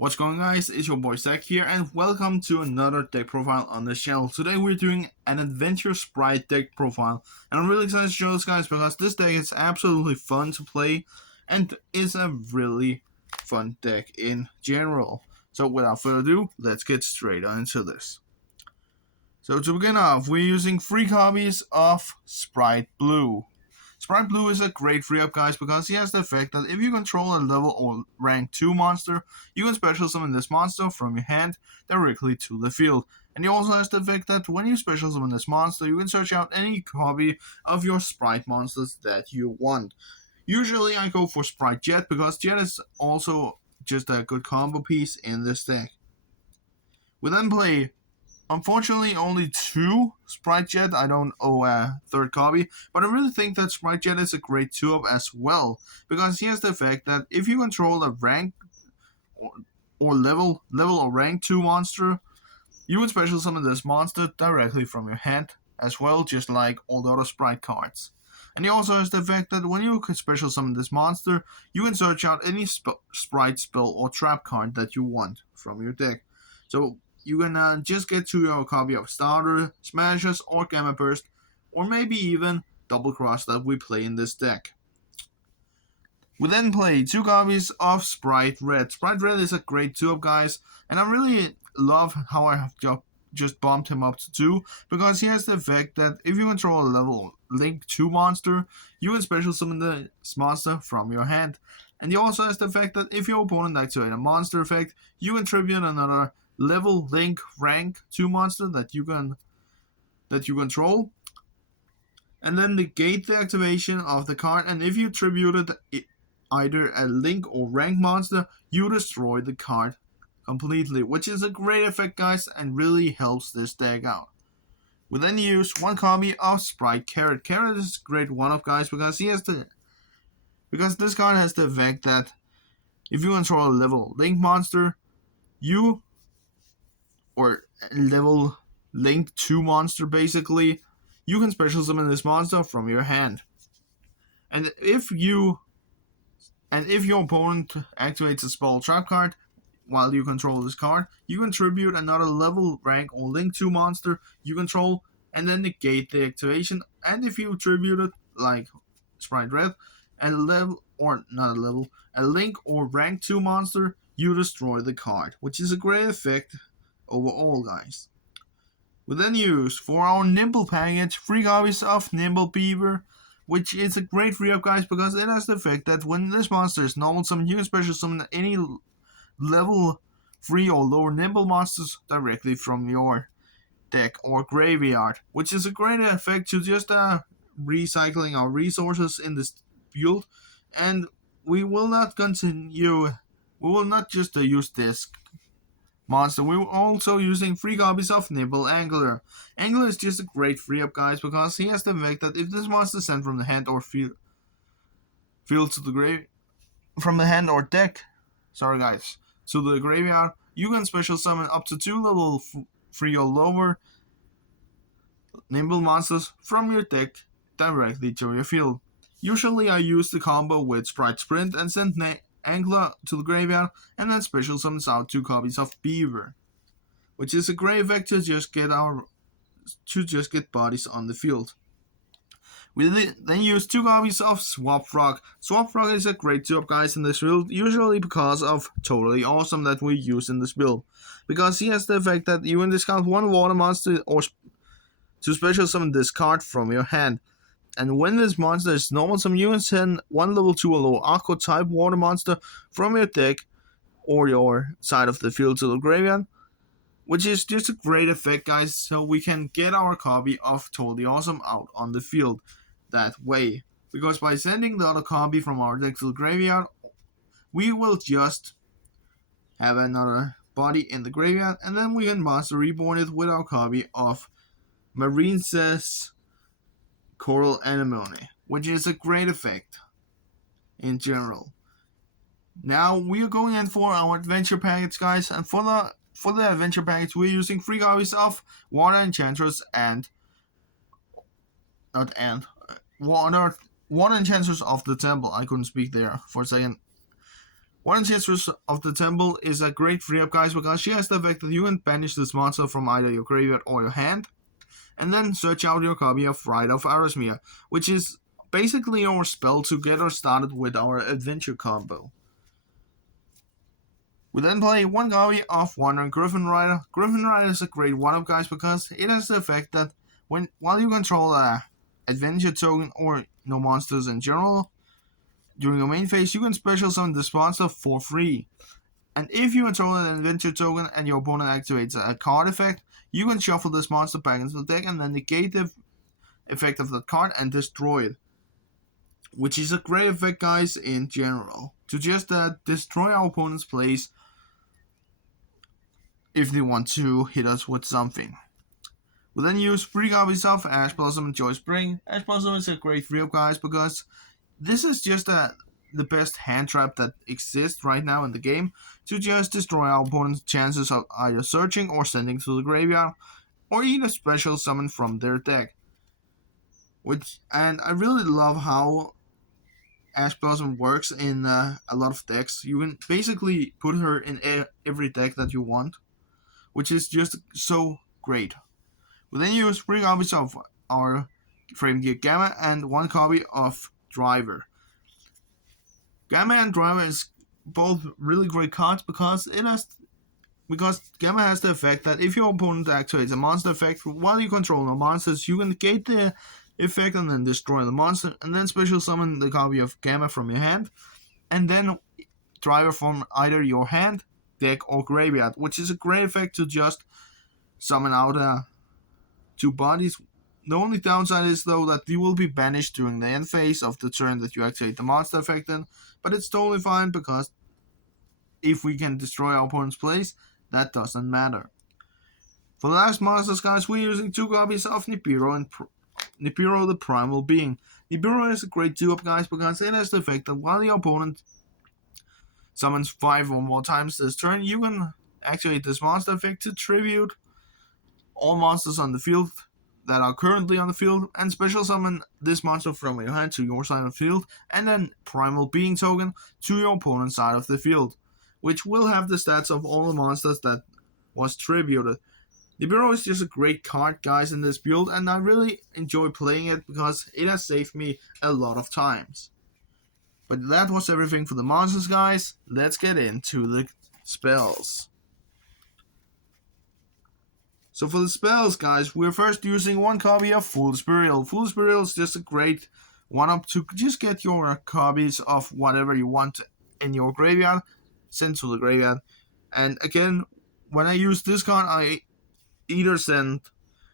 What's going on, guys? It's your boy Zach here and welcome to another deck profile on this channel. Today we're doing an adventure Spright deck profile and I'm really excited to show this, guys, because this deck is absolutely fun to play and is a really fun deck in general. So without further ado, let's get straight on into this. So to begin off, we're using 3 copies of Spright Blue. Spright Blue is a great free up, guys, because he has the effect that if you control a level or rank 2 monster, you can special summon this monster from your hand directly to the field. And he also has the effect that when you special summon this monster, you can search out any copy of your Spright monsters that you want. Usually I go for Spright Jet because Jet is also just a good combo piece in this deck. We then play unfortunately, only 2 Spright Jet. I don't owe a third copy, but I really think that Spright Jet is a great 2-up as well, because he has the effect that if you control a rank or level or rank 2 monster, you would special summon this monster directly from your hand as well, just like all the other Spright cards. And he also has the effect that when you can special summon this monster, you can search out any Spright spell or trap card that you want from your deck. So you can just get to your copy of Starter, Smashes, or Gamma Burst, or maybe even Double Cross that we play in this deck. We then play 2 copies of Spright Red. Spright Red is a great 2-up, guys, and I really love how I have just bumped him up to 2, because he has the effect that if you control a level Link 2 monster, you can special summon this monster from your hand. And he also has the effect that if your opponent activates a monster effect, you can tribute another level Link rank 2 monster that you control, and then negate the activation of the card, and if you tributed either a Link or rank monster, you destroy the card completely, which is a great effect, guys, and really helps this deck out. We then use 1 copy of Spright Carrot. Carrot is a great 1-up, guys, because this card has the effect that if you control a level Link monster, or level Link 2 monster, basically, you can special summon this monster from your hand. And if your opponent activates a spell trap card while you control this card, you can tribute another level, rank, or Link 2 monster you control, and then negate the activation. And if you tribute it, like Spright Red, a Link or rank 2 monster, you destroy the card, which is a great effect overall, guys. We then use, for our Nimble package, 3 copies of Nimble Beaver, which is a great free up, guys, because it has the effect that when this monster is normal summoned, you can special summon any level 3 or lower Nimble monsters directly from your deck or graveyard, which is a great effect to just recycling our resources in this build. And we will not just use this monster. We were also using 3 copies of Nimble Angler. Angler is just a great free up, guys, because he has the effect that if this monster is sent from the hand or field to the grave from the hand or deck, to the graveyard, you can special summon up to 2 level 3 or lower Nimble monsters from your deck directly to your field. Usually I use the combo with Spright Sprint and send Angler to the graveyard, and then special summons out 2 copies of Beaver, which is a great effect to just get bodies on the field. We then use 2 copies of Swap Frog. Swap Frog is a great 2-up, guys, in this build, usually because of Totally Awesome that we use in this build, because he has the effect that you can discount 1 water monster or to special summon this card from your hand. And when this monster is normal summon, you can send 1 level 2 or lower Aqua type water monster from your deck or your side of the field to the graveyard, which is just a great effect, guys, so we can get our copy of Totally Awesome out on the field that way. Because by sending the other copy from our deck to the graveyard, we will just have another body in the graveyard, and then we can Monster Reborn it with our copy of Marine's Coral Anemone, which is a great effect in general. Now we are going in for our adventure package, guys, and for the adventure package we're using 3 copies of Water Enchantress Water Enchantress of the Temple. I couldn't speak there for a second. One Enchantress of the Temple is a great free up, guys, because she has the effect that you can banish this monster from either your graveyard or your hand, and then search out your copy of Rite of Arismia, which is basically our spell to get us started with our adventure combo. We then play one copy of Wandering Griffin Rider. Griffin Rider is a great one-up, guys, because it has the effect that while you control a adventure token or no monsters in general, during your main phase, you can special summon this monster for free. And if you control an adventure token and your opponent activates a card effect, you can shuffle this monster back into the deck and then negate the effect of that card and destroy it. Which is a great effect, guys, in general. To just destroy our opponent's plays if they want to hit us with something. We then use 3 copies of Ash Blossom and Joy Spring. Ash Blossom is a great free up, guys, because this is just the best hand trap that exists right now in the game to just destroy our opponent's chances of either searching or sending to the graveyard, or even special summon from their deck. And I really love how Ash Blossom works in a lot of decks. You can basically put her in every deck that you want, which is just so great. We then use 3 copies of our Frame Gear Gamma and 1 copy of Driver. Gamma and Driver is both really great cards because Gamma has the effect that if your opponent activates a monster effect while you control no monsters, you can negate the effect and then destroy the monster, and then special summon the copy of Gamma from your hand, and then Driver from either your hand, deck, or graveyard, which is a great effect to just summon out 2 bodies. The only downside is, though, that you will be banished during the end phase of the turn that you activate the monster effect in, but it's totally fine because if we can destroy our opponent's plays, that doesn't matter. For the last monsters, guys, we're using 2 copies of Nibiru and Nibiru the Primal Being. Nibiru is a great 2-up, guys, because it has the effect that while the opponent summons 5 or more times this turn, you can activate this monster effect to tribute all monsters on the field that are currently on the field and special summon this monster from your hand to your side of the field, and then Primal Being token to your opponent's side of the field, which will have the stats of all the monsters that was tributed. Nibiru is just a great card, guys, in this build, and I really enjoy playing it because it has saved me a lot of times. But that was everything for the monsters, guys. Let's get into the spells. So for the spells, guys, we're first using 1 copy of Fool's Burial. Fool's Burial is just a great one-up to just get your copies of whatever you want in your graveyard sent to the graveyard. And again, when I use this card, I either send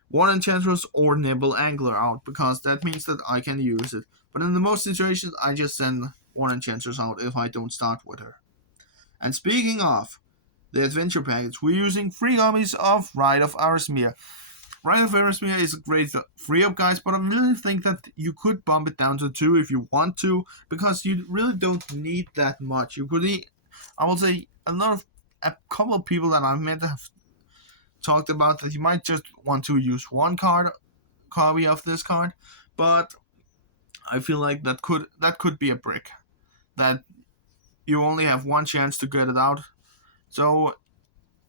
1 Enchantress or Nimble Angler out, because that means that I can use it. But in the most situations, I just send 1 Enchantress out if I don't start with her. And speaking of the adventure package, we're using 3 copies of Rite of Arismia. Rite of Arismia is a great free up, guys, but I really think that you could bump it down to 2 if you want to, because you really don't need that much. You could, I will say, a couple of people that I've met have talked about that you might just want to use 1 copy of this card, but I feel like that could be a brick, that you only have 1 chance to get it out. So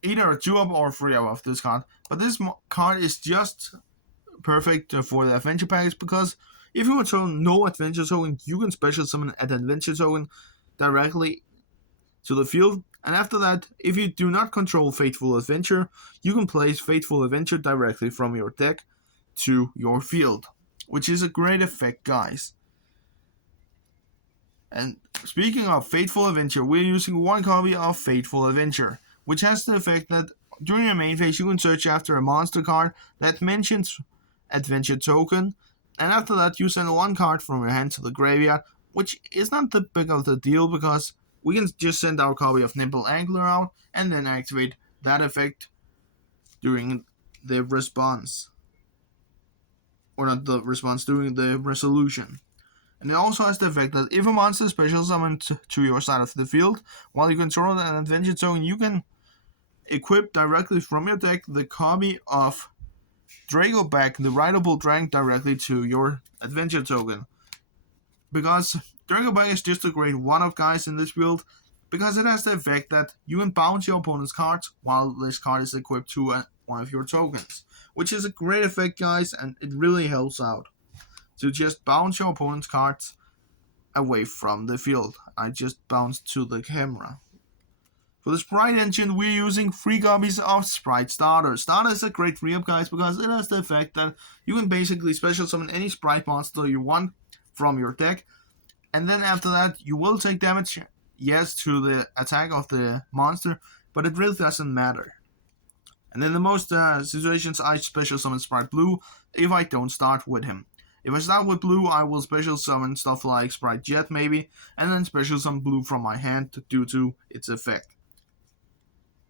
either a 2-up or a 3-up of this card. But this card is just perfect for the adventure package, because if you control no adventure token, you can special summon an adventure token directly to the field. And after that, if you do not control Fateful Adventure, you can place Fateful Adventure directly from your deck to your field, which is a great effect, guys. And speaking of Fateful Adventure, we're using 1 copy of Fateful Adventure, which has the effect that during your main phase you can search after a monster card that mentions Adventure token, and after that you send 1 card from your hand to the graveyard, which is not that big of the deal because we can just send our copy of Nimble Angler out and then activate that effect during the response. Or not the response, during the resolution. And it also has the effect that if a monster is special summoned to your side of the field, while you control an adventure token, you can equip directly from your deck the copy of Dragoback, the Rideable Dragon, directly to your adventure token. Because Dragoback is just a great one-up, guys, in this build. because it has the effect that you can bounce your opponent's cards while this card is equipped to one of your tokens, which is a great effect, guys, and it really helps out to just bounce your opponent's cards away from the field. I just bounced to the camera. For the Spright engine, we're using 3 copies of Spright Starter. Starter is a great re-up, guys, because it has the effect that you can basically special summon any Spright monster you want from your deck, and then after that, you will take damage, yes, to the attack of the monster, but it really doesn't matter. And in the most situations, I special summon Spright Blue if I don't start with him. If I start with Blue, I will special summon stuff like Spright Jet maybe, and then special summon Blue from my hand due to its effect.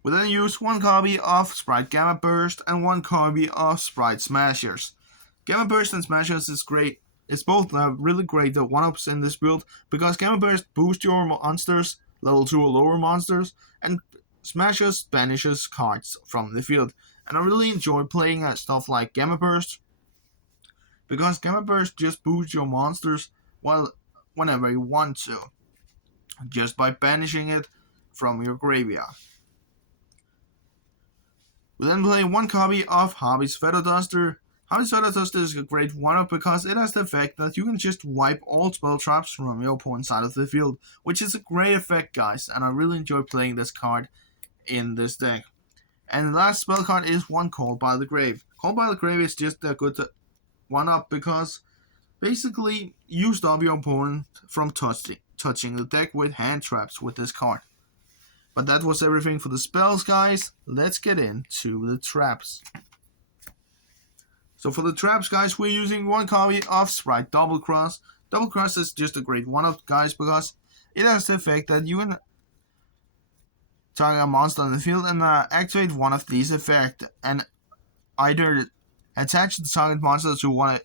We then use 1 copy of Spright Gamma Burst and 1 copy of Spright Smashers. Gamma Burst and Smashers is great. It's both really great 1-ups in this build, because Gamma Burst boosts your monsters, level 2 or lower monsters, and Smashers banishes cards from the field. And I really enjoy playing stuff like Gamma Burst, because Gamma Burst just boosts your monsters whenever you want to, just by banishing it from your graveyard. We then play 1 copy of Hobby's Feather Duster. Hobby's Feather Duster is a great 1-up because it has the effect that you can just wipe all spell traps from your opponent's side of the field, which is a great effect, guys, and I really enjoy playing this card in this deck. And the last spell card is 1 Called by the Grave. Called by the Grave is just a good 1-up because basically you stop your opponent from touching the deck with hand traps with this card. But that was everything for the spells, guys. Let's get into the traps. So for the traps, guys, we're using 1 copy of Spright Double Cross. Double Cross is just a great 1-up, guys, because it has the effect that you can target a monster on the field and activate one of these effects, and either attach the target monster to one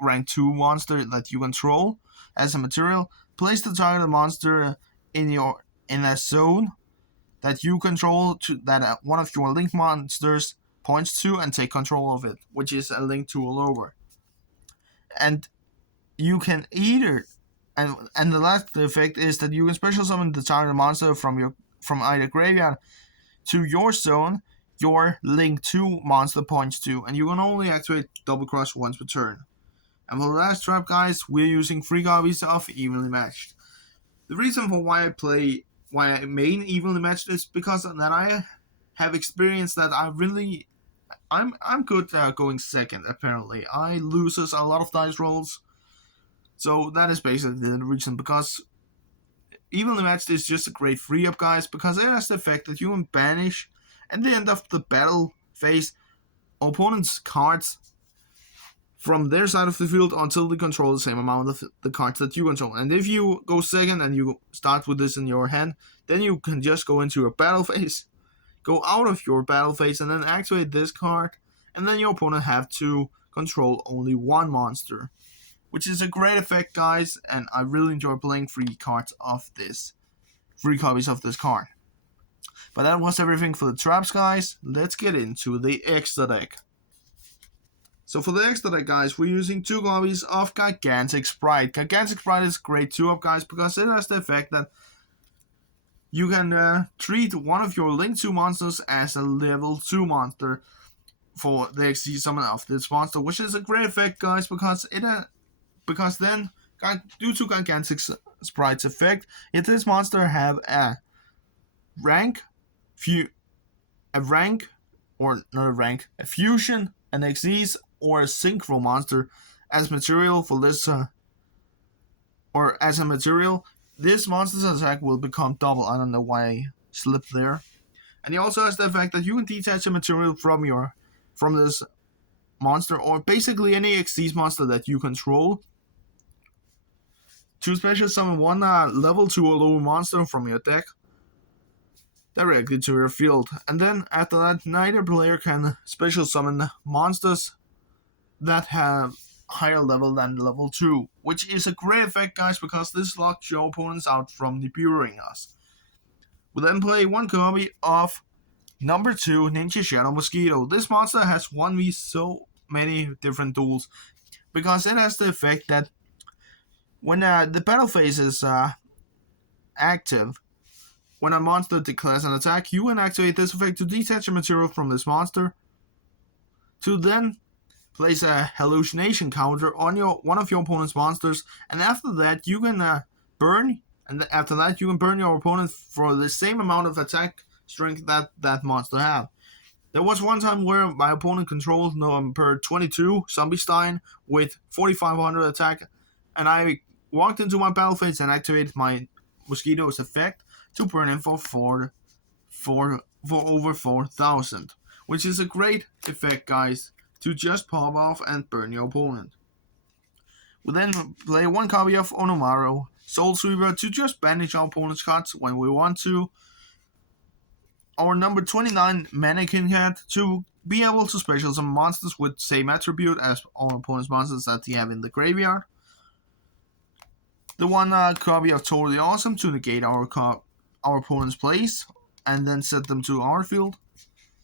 rank 2 monster that you control as a material, place the target monster in a zone that you control that one of your link monsters points to, and take control of it, which is a link to a lower. And you can either, and the last effect is that you can special summon the target monster from either graveyard to your zone your link 2 monster points to, and you can only activate Double Cross once per turn. And for the last trap, guys, we're using 3 copies of Evenly Matched. The reason for why I main Evenly Matched is because that I have experienced that I'm good going second. Apparently, I loses a lot of dice rolls, so that is basically the reason. Because Evenly Matched is just a great 3-up, guys, because it has the effect that you can banish at the end of the battle phase opponent's cards from their side of the field until they control the same amount of the cards that you control. And if you go second and you start with this in your hand, then you can just go into a battle phase, go out of your battle phase, and then activate this card, and then your opponent have to control only 1 monster, which is a great effect, guys, and I really enjoy playing 3 copies of this card. But that was everything for the traps, guys. Let's get into the extra deck. So for the extra deck, guys, we're using 2 copies of Gigantic Spright. Gigantic Spright is great 2-up, guys, because it has the effect that you can treat one of your Link 2 monsters as a level 2 monster for the XC summon of this monster, which is a great effect, guys, because then, due to Gigantic Spright's effect, if this monster have a fusion, an Xyz, or a synchro monster as material for this, this monster's attack will become double. I don't know why I slipped there. And he also has the effect that you can detach a material from this monster, or basically any Xyz monster that you control, to special summon 1 level 2 or lower monster from your deck directly to your field. And then after that, neither player can special summon monsters that have higher level than level 2, which is a great effect, guys, because this locks your opponents out from debuting us. We then play 1 copy of number 2 Ninja Shadow Mosquito. This monster has 1v so many different duels, because it has the effect that when the battle phase is active. When a monster declares an attack, you can activate this effect to detach a material from this monster, to then place a hallucination counter on one of your opponent's monsters, and after that you can burn, and after that you can burn your opponent for the same amount of attack strength that monster have. There was one time where my opponent controlled number 22 Zombie Stein with 4500 attack, and I walked into my battle phase and activated my Mosquito's effect to burn him for over 4000, which is a great effect, guys, to just pop off and burn your opponent. We then play one copy of Onomaru Soul Sweeper to just banish our opponent's cards when we want to. Our number 29 Mannequin Cat to be able to special summon monsters with same attribute as our opponent's monsters that they have in the graveyard. The one copy of Totally Awesome to negate our opponent's plays and then set them to our field.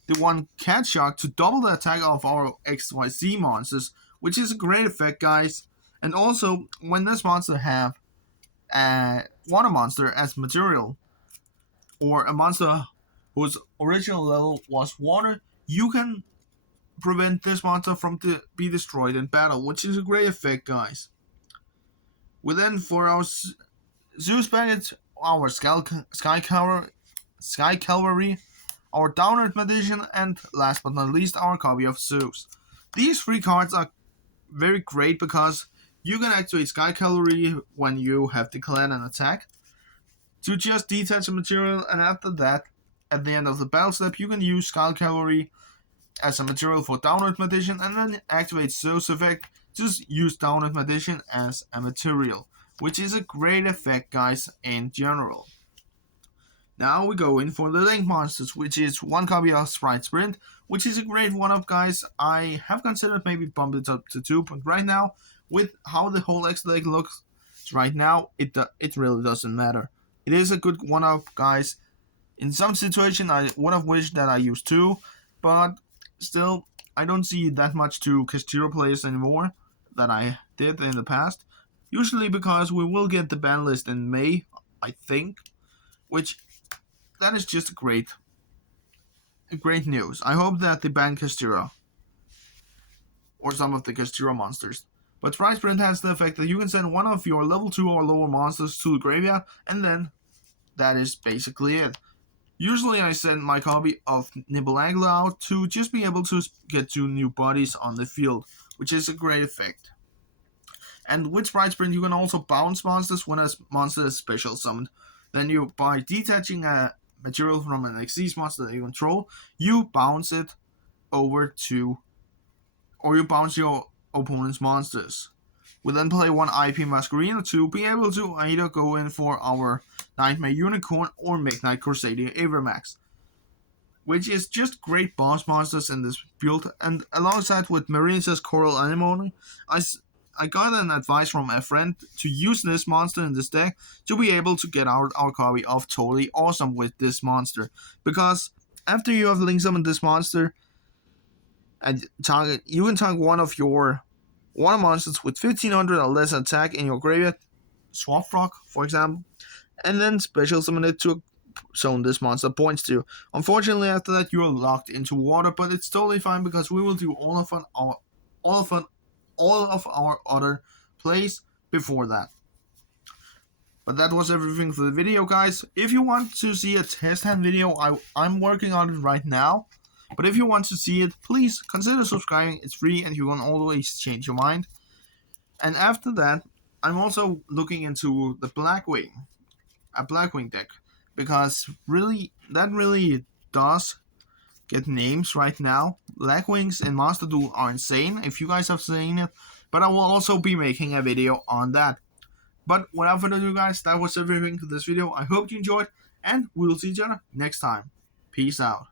The one Cat Shock to double the attack of our XYZ monsters, which is a great effect, guys. And also, when this monster have a water monster as material, or a monster whose original level was water, you can prevent this monster from be destroyed in battle, which is a great effect, guys. We then, for our Zeus package, our Sky Cavalry, our Downward Magician, and last but not least, our copy of Zeus. These three cards are very great because you can activate Sky Cavalry when you have declared an attack to just detach a material, and after that, at the end of the battle step, you can use Sky Cavalry as a material for Downward Magician, and then activate Zeus effect, just use Downward Magician as a material, which is a great effect, guys, in general. Now we go in for the Link monsters, which is one copy of Spright, which is a great one-up, guys. I have considered maybe bump it up to 2, but right now, with how the whole X-Leg looks right now, it really doesn't matter. It is a good one-up, guys. In some situation, I would have wished that I used 2, but still, I don't see that much to Castillo players anymore that I did in the past. Usually because we will get the ban list in May, I think, which that is just great news. I hope that they ban Castillo or some of the Castillo monsters. But Spright has the effect that you can send one of your level 2 or lower monsters to the graveyard, and then that is basically it. Usually I send my copy of Nibble Angler out to just be able to get 2 new bodies on the field, which is a great effect. And with Spright you can also bounce monsters when a monster is special summoned. Then you, by detaching a material from an Xyz monster that you control, you bounce it over to, or you bounce your opponent's monsters. We then play one IP Masquerena to be able to either go in for our Nightmare Unicorn or Midnight Crusader Avermax, which is just great boss monsters in this build. And alongside with Marine's Coral Anemone, I got an advice from a friend to use this monster in this deck to be able to get our copy of Totally Awesome with this monster. Because after you have link summoned this monster, and you can target one of your water monsters with 1500 or less attack in your graveyard, Swamp Frog, for example, and then special summon it to a zone this monster points to. Unfortunately, after that, you are locked into water, but it's totally fine because we will do all of our other plays before that. But that was everything for the video, guys. If you want to see a test hand video, I'm working on it right now. But if you want to see it, please consider subscribing. It's free and you can always change your mind. And after that, I'm also looking into the Blackwing, a Blackwing deck, because that really does get names right now. Blackwings in Master Duel are insane, if you guys have seen it, but I will also be making a video on that. But without further ado, guys, that was everything for this video. I hope you enjoyed, and we will see each other next time. Peace out.